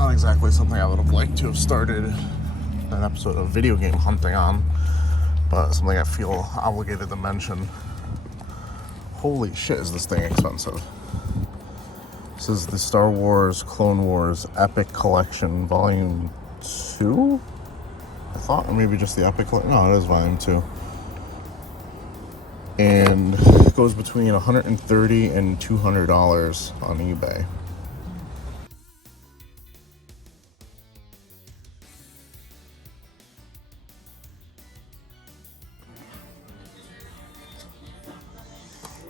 Not exactly something I would have liked to have started an episode of video game hunting on, but something I feel obligated to mention. Holy shit, is this thing expensive. This is the Star Wars Clone Wars Epic Collection Volume 2? I thought, or maybe just the Epic Collection. No, it is Volume 2. And it goes between $130 and $200 on eBay.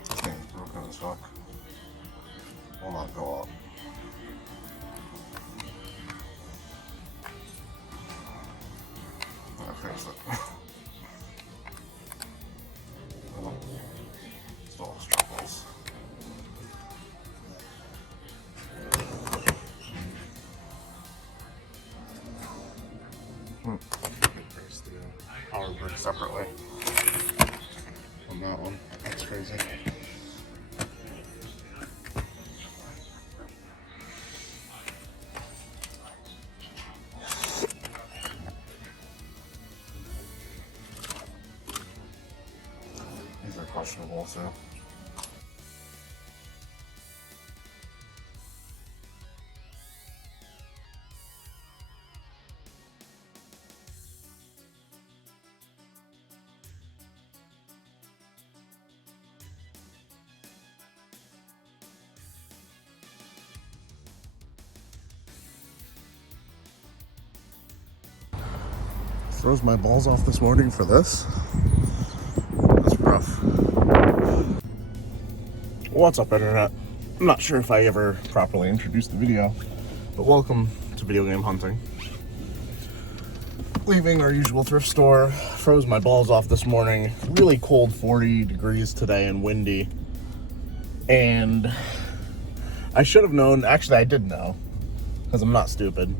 This thing's broken as fuck. Will not go up. I fixed it. Still struggles. There's the power brick separately on that one. That's crazy. These are questionable also. Throws my balls off this morning for this. That's rough. What's up, internet? I'm not sure if I ever properly introduced the video, but welcome to Video Game Hunting. Leaving our usual thrift store, froze my balls off this morning. Really cold, 40 degrees today and windy. And I should have known, actually I did know, because I'm not stupid.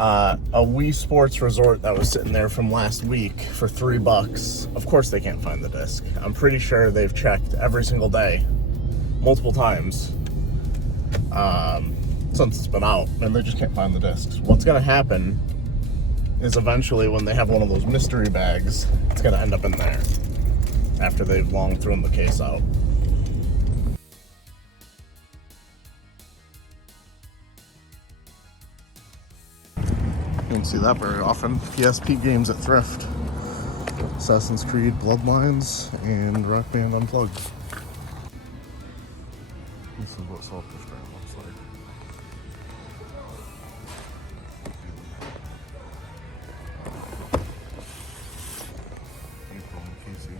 A Wii Sports Resort that was sitting there from last week for $3. Of course they can't find the disc. I'm pretty sure they've checked every single day, multiple times, since it's been out, and they just can't find the discs. What's gonna happen is eventually when they have one of those mystery bags, it's gonna end up in there after they've long thrown the case out. You don't see that very often. PSP games at Thrift. Assassin's Creed Bloodlines and Rock Band Unplugged. This is what self-restraint looks like. April and Casey.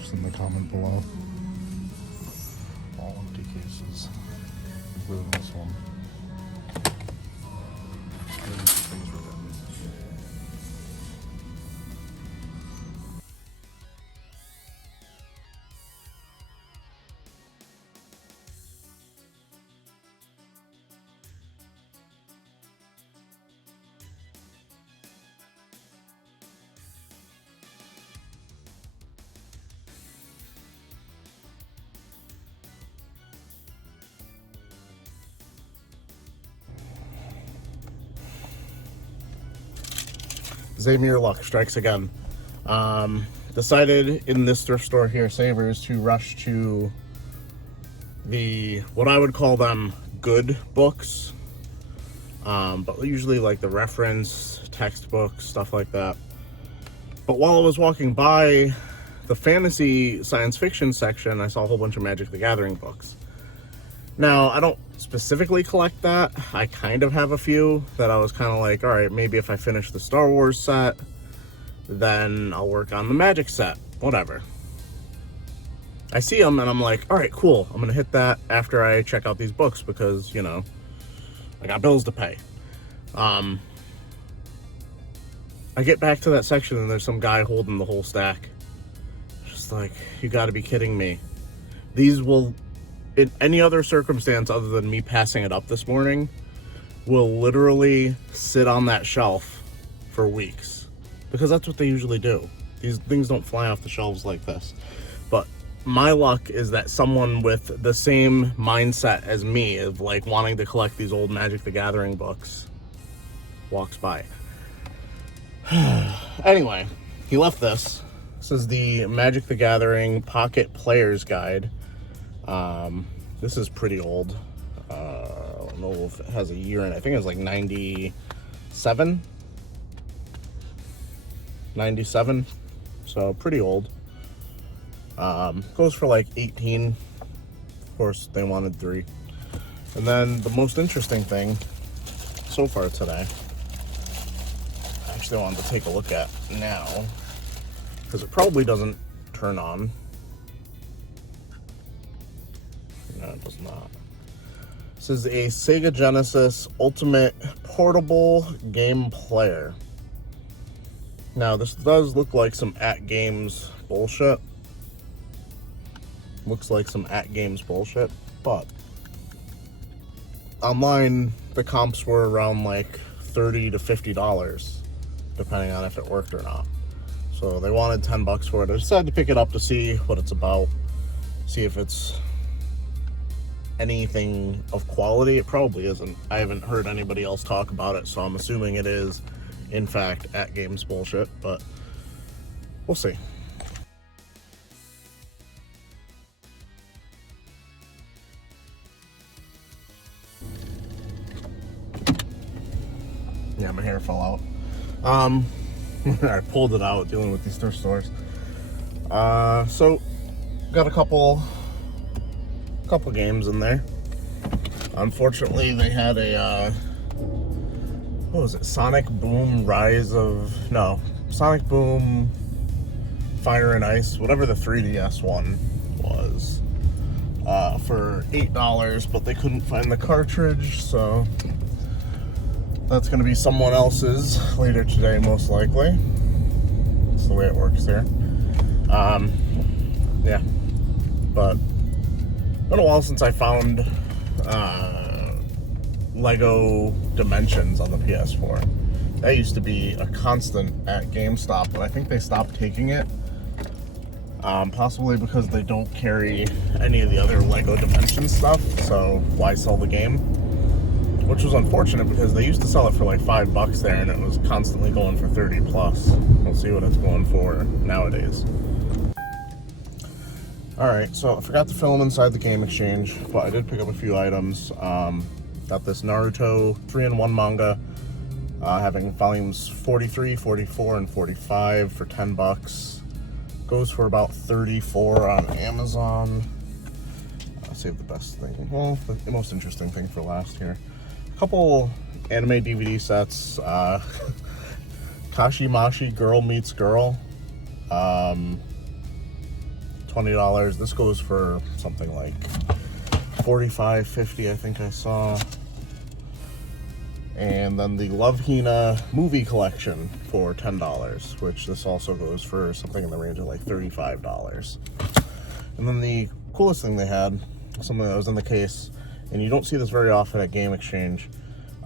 Just in the comment below. All empty cases, including this one. Things were written. Zamir luck strikes again. Decided in this thrift store here, Savers, to rush to the, what I would call them, good books. But usually like the reference, textbooks, stuff like that. But while I was walking by the fantasy science fiction section, I saw a whole bunch of Magic the Gathering books. Now, I don't specifically collect that. I kind of have a few that I was kind of like, all right, maybe if I finish the Star Wars set, then I'll work on the Magic set, whatever. I see them and I'm like, all right, cool. I'm going to hit that after I check out these books because, you know, I got bills to pay. I get back to that section and there's some guy holding the whole stack. Just like, you got to be kidding me. These will, in any other circumstance other than me passing it up this morning, will literally sit on that shelf for weeks. Because that's what they usually do. These things don't fly off the shelves like this. But my luck is that someone with the same mindset as me of like wanting to collect these old Magic the Gathering books walks by. Anyway, he left this. This is the Magic the Gathering Pocket Player's Guide. This is pretty old. I don't know if it has a year in it. I think it was like 97. So pretty old. Goes for like 18. Of course, they wanted 3. And then the most interesting thing so far today, I actually wanted to take a look at now, because it probably doesn't turn on. No, it does not. This is a Sega Genesis Ultimate Portable Game Player. Now, this does look like some at-games bullshit. Looks like some at-games bullshit, but online, the comps were around like $30 to $50, depending on if it worked or not. So they wanted 10 bucks for it. I decided to pick it up to see what it's about, see if it's anything of quality. It probably isn't. I haven't heard anybody else talk about it, so I'm assuming it is, in fact, at-games bullshit, but we'll see. Yeah, my hair fell out. I pulled it out dealing with these thrift stores. So got a couple games in there. Unfortunately, they had a what was it? Sonic Boom Fire and Ice, whatever the 3DS one was, for $8, but they couldn't find the cartridge, so that's going to be someone else's later today, most likely. That's the way it works there. Yeah. But been a while since I found Lego Dimensions on the PS4. That used to be a constant at GameStop, but I think they stopped taking it. Possibly because they don't carry any of the other Lego Dimensions stuff, so why sell the game? Which was unfortunate because they used to sell it for like $5 there and it was constantly going for 30 plus. We'll see what it's going for nowadays. Alright, so I forgot to film inside the game exchange, but I did pick up a few items. Got this Naruto 3-in-1 manga, having volumes 43, 44, and 45 for $10. Goes for about 34 on Amazon. I'll save the best thing, well, the most interesting thing for last here. Couple anime DVD sets. Kashimashi Girl Meets Girl, $20. This goes for something like 45, 50, I think I saw. And then the Love Hina movie collection for $10, which this also goes for something in the range of like $35. And then the coolest thing they had, something that was in the case, and you don't see this very often at Game Exchange,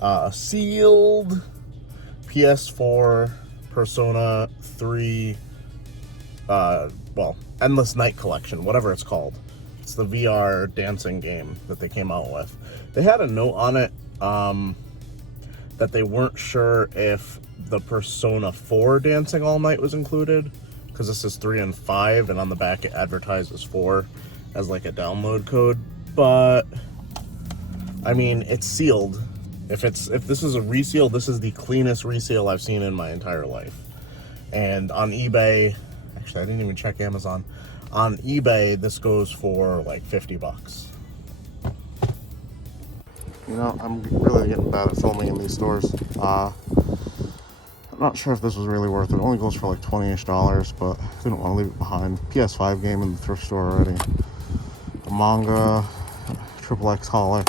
a sealed PS4 Persona 3, Endless Night Collection, whatever it's called. It's the VR dancing game that they came out with. They had a note on it that they weren't sure if the Persona 4 Dancing All Night was included, because this is 3 and 5, and on the back it advertises 4 as like a download code. But I mean, it's sealed. If this is a reseal, this is the cleanest reseal I've seen in my entire life. And on eBay, actually I didn't even check Amazon. On eBay, this goes for like $50. You know, I'm really getting bad at filming in these stores. I'm not sure if this was really worth it. It only goes for like $20-ish, but I didn't want to leave it behind. PS5 game in the thrift store already. A manga, XXX holic.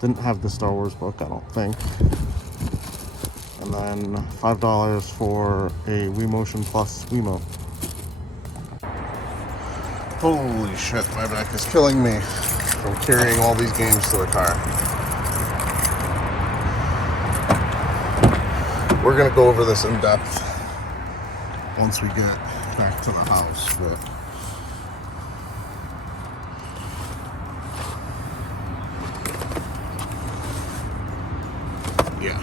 Didn't have the Star Wars book, I don't think. And then $5 for a Wii Motion Plus Wiimote. Holy shit, my back is killing me from carrying all these games to the car. We're gonna go over this in depth once we get back to the house, but yeah.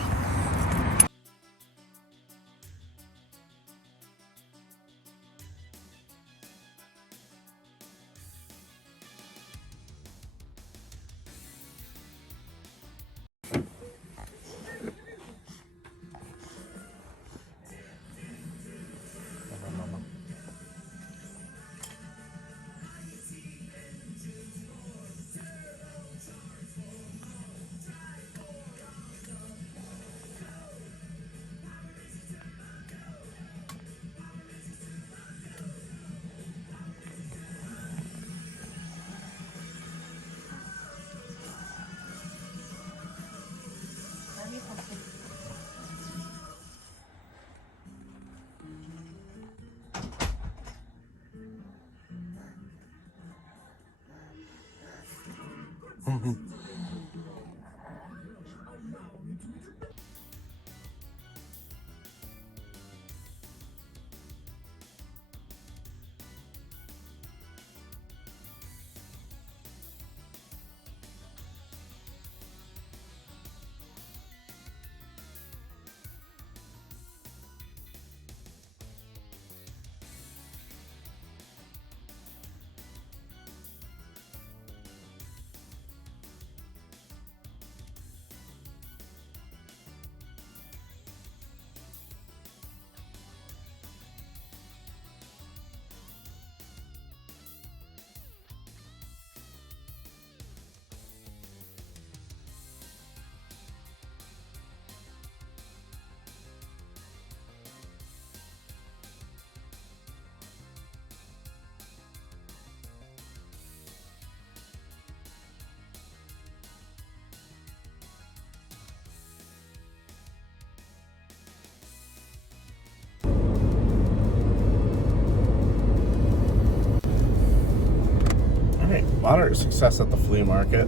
Moderate success at the flea market.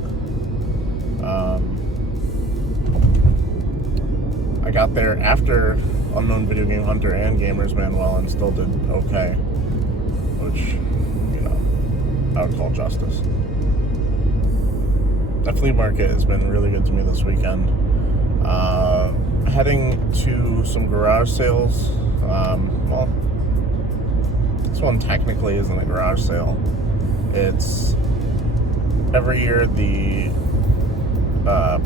I got there after Unknown Video Game Hunter and Gamers Manual and still did okay, which, you know, I would call justice. The flea market has been really good to me this weekend. Heading to some garage sales. Well, this one technically isn't a garage sale. It's every year the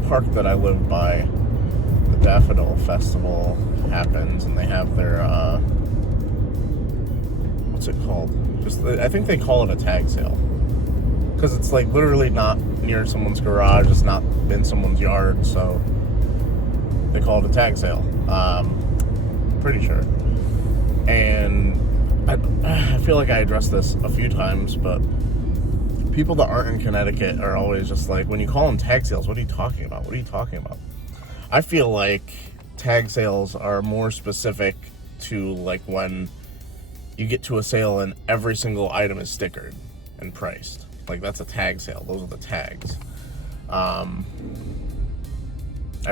park that I live by, the Daffodil Festival happens, and they have their what's it called? I think they call it a tag sale, because it's like literally not near someone's garage, it's not in someone's yard, so they call it a tag sale. Pretty sure. And I feel like I addressed this a few times, but people that aren't in Connecticut are always just like, when you call them tag sales, what are you talking about? What are you talking about? I feel like tag sales are more specific to like when you get to a sale and every single item is stickered and priced. Like, that's a tag sale. Those are the tags. I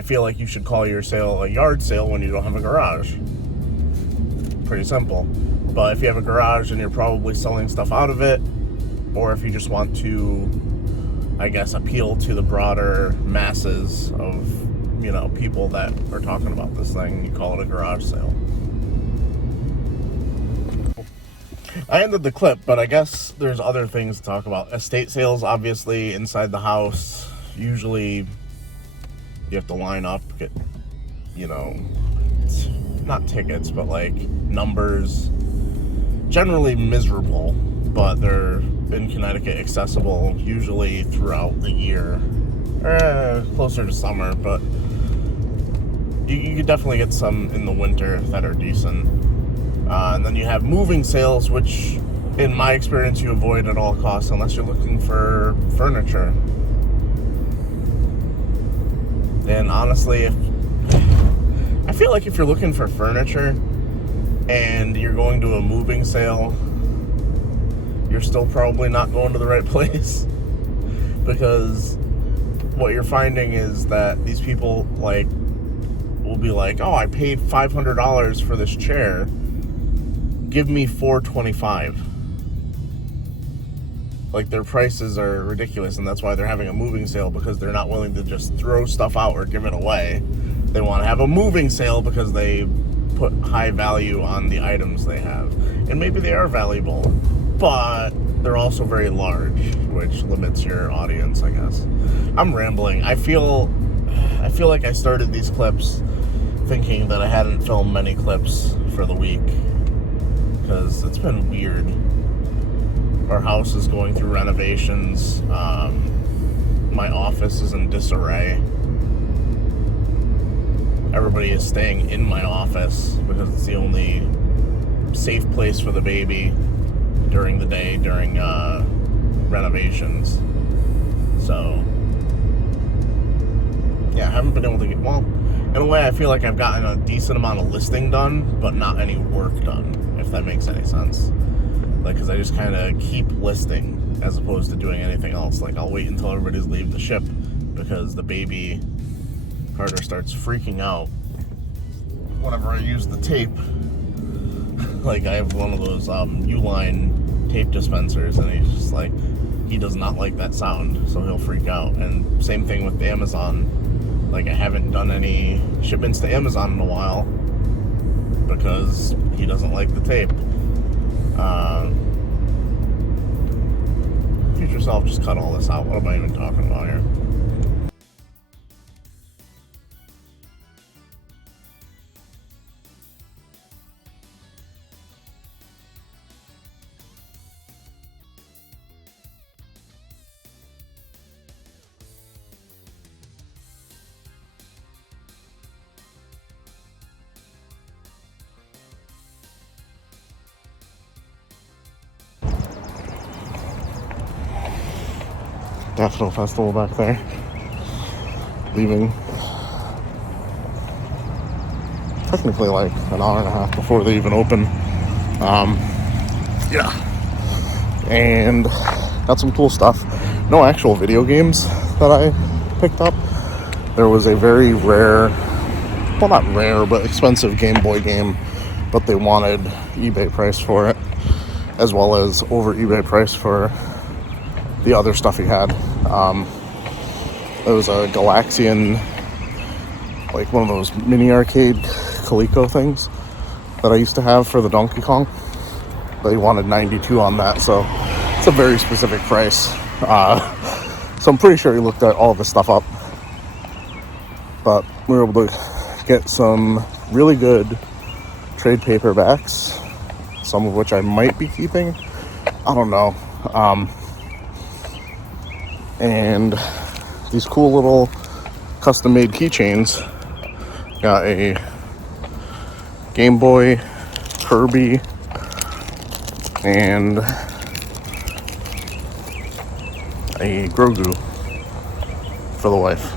feel like you should call your sale a yard sale when you don't have a garage. Pretty simple. But if you have a garage and you're probably selling stuff out of it, or if you just want to, I guess, appeal to the broader masses of people that are talking about this thing. You call it a garage sale. I ended the clip, but I guess there's other things to talk about. Estate sales, obviously, inside the house. Usually, you have to line up, get, not tickets, but like numbers. Generally miserable, but they're in Connecticut accessible usually throughout the year. Closer to summer, but you could definitely get some in the winter that are decent. And then you have moving sales, which in my experience you avoid at all costs unless you're looking for furniture. And honestly, I feel like if you're looking for furniture and you're going to a moving sale, you're still probably not going to the right place. Because what you're finding is that these people will be like, oh, I paid $500 for this chair, give me $425. Like, their prices are ridiculous, and that's why they're having a moving sale, because they're not willing to just throw stuff out or give it away. They want to have a moving sale because they put high value on the items they have. And maybe they are valuable, but they're also very large, which limits your audience, I guess. I'm rambling. I feel like I started these clips thinking that I hadn't filmed many clips for the week, because it's been weird. Our house is going through renovations. My office is in disarray. Everybody is staying in my office because it's the only safe place for the baby during the day during renovations. So yeah, I haven't been able to in a way I feel like I've gotten a decent amount of listing done, but not any work done, if that makes any sense. Because I just kind of keep listing as opposed to doing anything else. I'll wait until everybody's leaving the ship, because the baby, Carter, starts freaking out whenever I use the tape. I have one of those Uline tape dispensers, and he's just he does not like that sound, so he'll freak out. And same thing with the Amazon. I haven't done any shipments to Amazon in a while because he doesn't like the tape. Future self, just cut all this out. What am I even talking about here? National Festival back there. Leaving technically an hour and a half before they even open. Yeah. And got some cool stuff. No actual video games that I picked up. There was a very rare, well, not rare, but expensive Game Boy game, but they wanted eBay price for it, as well as over eBay price for the other stuff he had. It was a Galaxian, one of those mini arcade Coleco things that I used to have for the Donkey Kong. They wanted 92 on that, so it's a very specific price. So I'm pretty sure he looked at all this stuff up. But we were able to get some really good trade paperbacks, some of which I might be keeping. I don't know. And these cool little custom-made keychains. Got a Game Boy, Kirby, and a Grogu for the wife.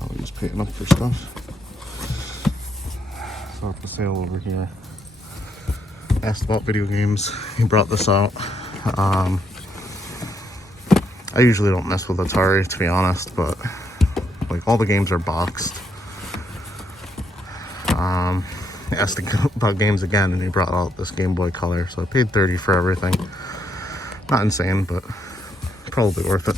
Oh, he's paying up for stuff. Up for sale over here. Asked about video games. He brought this out. I usually don't mess with Atari, to be honest, but all the games are boxed. asked about games again, and he brought out this Game Boy Color. So I paid $30 for everything. Not insane, but probably worth it.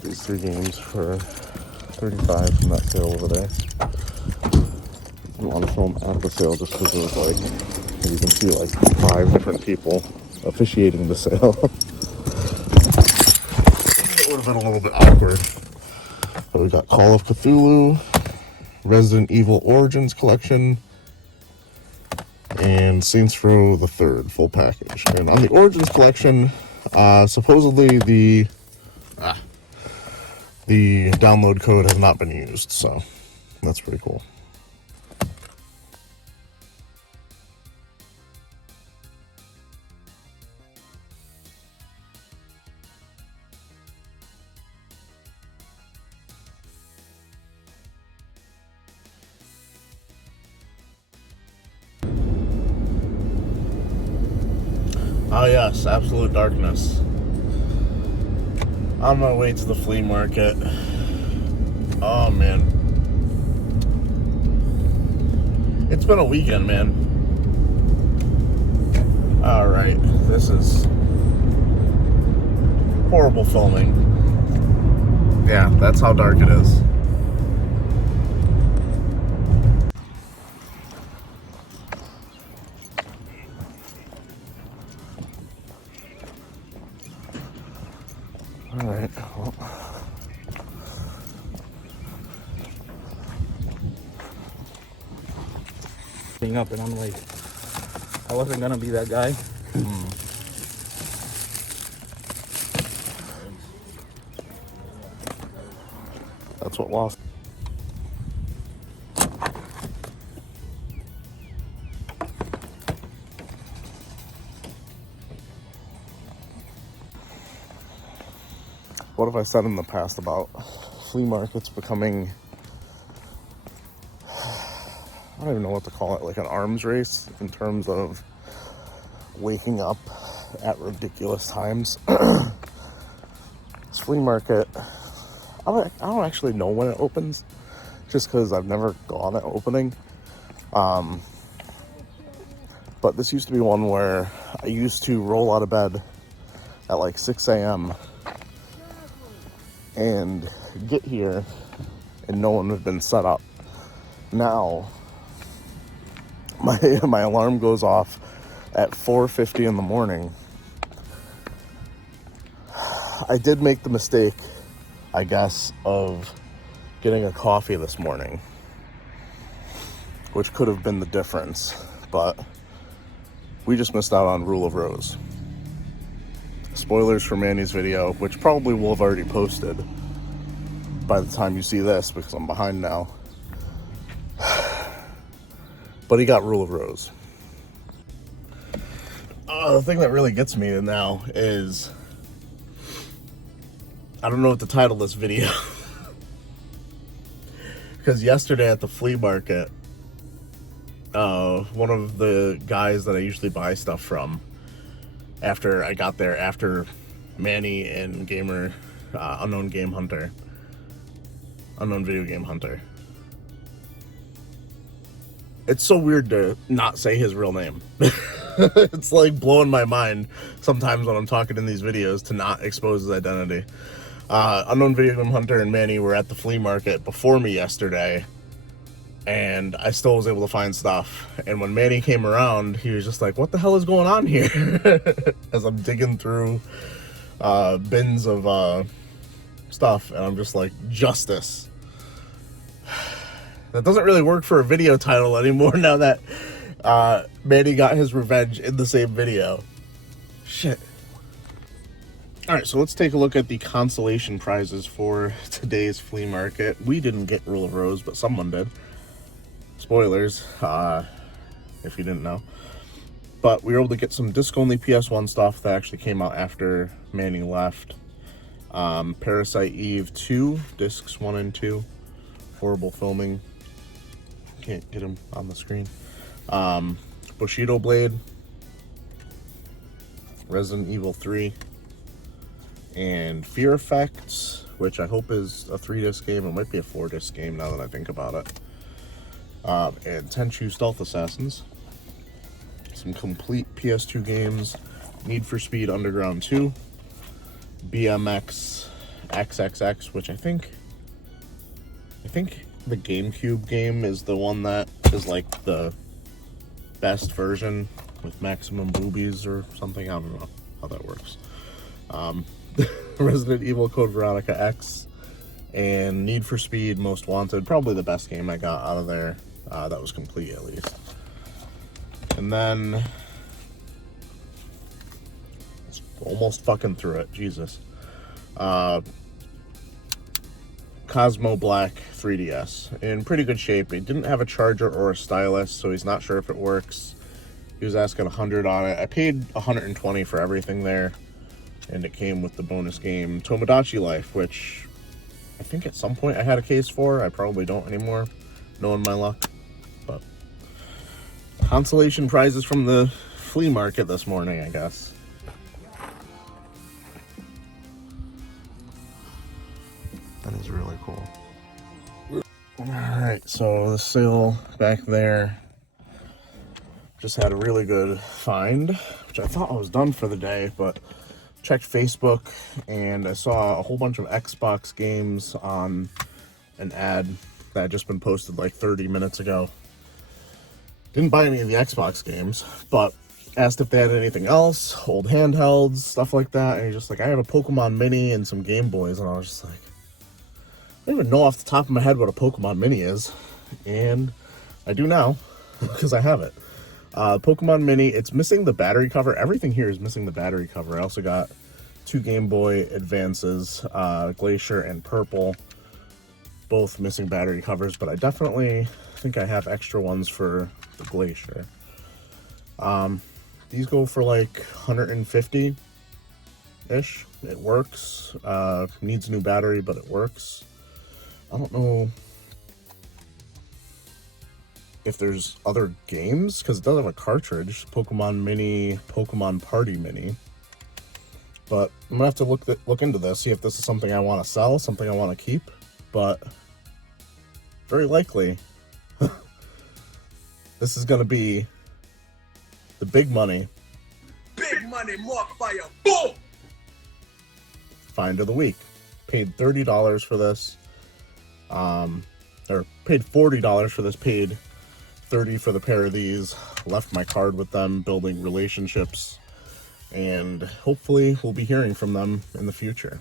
These 3 games for $35 from that sale over there. I didn't want to film out of the sale just because it was like, you can see like 5 different people officiating the sale. It would have been a little bit awkward. But we got Call of Cthulhu, Resident Evil Origins Collection, and Saints Row the Third full package. And on the Origins Collection, supposedly the download code has not been used, so that's pretty cool. Oh yes, Absolute Darkness. On my way to the flea market. Oh man. It's been a weekend, man. Alright, this is horrible filming. Yeah, that's how dark it is. Alright, well. Being up, and I'm like, I wasn't gonna be that guy. That's what lost. What have I said in the past about flea markets becoming, I don't even know what to call it, like an arms race in terms of waking up at ridiculous times. This flea market, I don't actually know when it opens, just because I've never gone at opening. But this used to be one where I used to roll out of bed at like 6 a.m. and get here and no one had been set up. Now, my alarm goes off at 4:50 in the morning. I did make the mistake, I guess, of getting a coffee this morning, which could have been the difference, but we just missed out on Rule of Rose. Spoilers for Manny's video, which probably will have already posted by the time you see this because I'm behind now. But he got Rule of Rose. The thing that really gets me now is, I don't know what to title this video. Because yesterday at the flea market, one of the guys that I usually buy stuff from, after I got there, after Manny and Unknown Video Game Hunter. It's so weird to not say his real name. It's like blowing my mind sometimes when I'm talking in these videos to not expose his identity. Unknown Video Game Hunter and Manny were at the flea market before me yesterday, and I still was able to find stuff. And when Manny came around, he was just like, what the hell is going on here? As I'm digging through bins of stuff, and I'm just like, justice. That doesn't really work for a video title anymore now that Manny got his revenge in the same video. Shit. All right, so let's take a look at the consolation prizes for today's flea market. We didn't get Rule of Rose, but someone did. Spoilers, if you didn't know. But we were able to get some disc-only PS1 stuff that actually came out after Manny left. Parasite Eve 2, discs 1 and 2. Horrible filming. Can't get them on the screen. Bushido Blade. Resident Evil 3. And Fear Effects, which I hope is a 3-disc game. It might be a 4-disc game now that I think about it. And Tenchu Stealth Assassins. Some complete PS2 games. Need for Speed Underground 2. BMX XXX, which I think the GameCube game is the one that is like the best version with maximum boobies or something. I don't know how that works. Resident Evil Code Veronica X, and Need for Speed Most Wanted, probably the best game I got out of there. That was complete, at least. And then almost fucking through it, Jesus. Cosmo Black 3DS, in pretty good shape. He didn't have a charger or a stylus, so he's not sure if it works. He was asking $100 on it. I paid $120 for everything there, and it came with the bonus game Tomodachi Life, which I think at some point I had a case for. I probably don't anymore, knowing my luck. But consolation prizes from the flea market this morning, I guess. That is really cool. Alright, so the sale back there. Just had a really good find, which I thought I was done for the day, but checked Facebook and I saw a whole bunch of Xbox games on an ad that had just been posted like 30 minutes ago. Didn't buy any of the Xbox games, but asked if they had anything else, old handhelds, stuff like that, and he's just like, I have a Pokemon Mini and some Game Boys, and I was just like, I don't even know off the top of my head what a Pokemon Mini is, and I do now, because I have it. Pokemon Mini, it's missing the battery cover. Everything here is missing the battery cover. I also got 2 Game Boy Advances, Glacier and Purple, both missing battery covers, but I definitely think I have extra ones for the Glacier. These go for like 150-ish. It works. Needs a new battery, but it works. I don't know if there's other games, because it does have a cartridge, Pokemon Mini, Pokemon Party Mini. But I'm gonna have to look into this, see if this is something I want to sell, something I want to keep. But very likely, this is gonna be the big money. Big money, more fire, boom! Find of the week. Paid $30 for this. Or paid $40 for this, paid $30 for the pair of these, left my card with them, building relationships, and hopefully we'll be hearing from them in the future.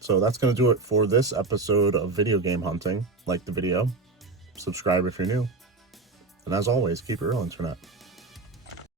So that's going to do it for this episode of Video Game Hunting. Like the video, subscribe if you're new, and as always, keep it real, Internet.